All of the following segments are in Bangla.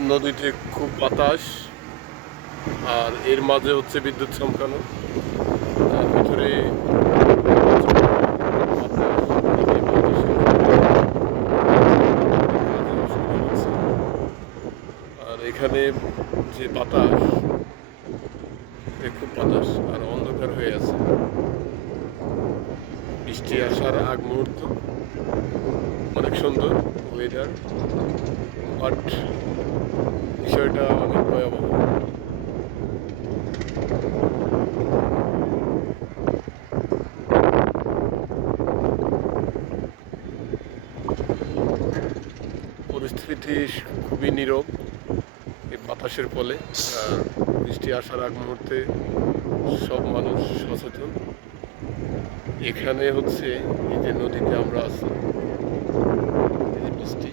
নদীতে খুব বাতাস, আর এর মাঝে হচ্ছে বিদ্যুৎ চমকানো, তার ভিতরে আর এখানে যে বাতাস, খুব বাতাস আর অন্ধকার হয়ে আছে। বৃষ্টি আসার আগ মুহূর্ত, অনেক সুন্দর ওয়েদার, বাট বিষয়টা অনেক ভয়াবহ। পরিস্থিতি খুবই নীরব এই বাতাসের ফলে। আর বৃষ্টি আসার আগ মুহূর্তে সব মানুষ সচেতন। এখানে হচ্ছে এই যে নদীতে আমরা আছি, এই যে বৃষ্টি,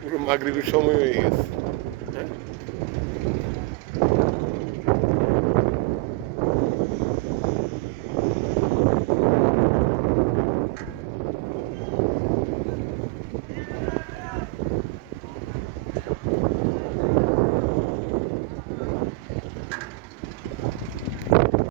পুরো মাগরিবের সময় হয়ে গেছে।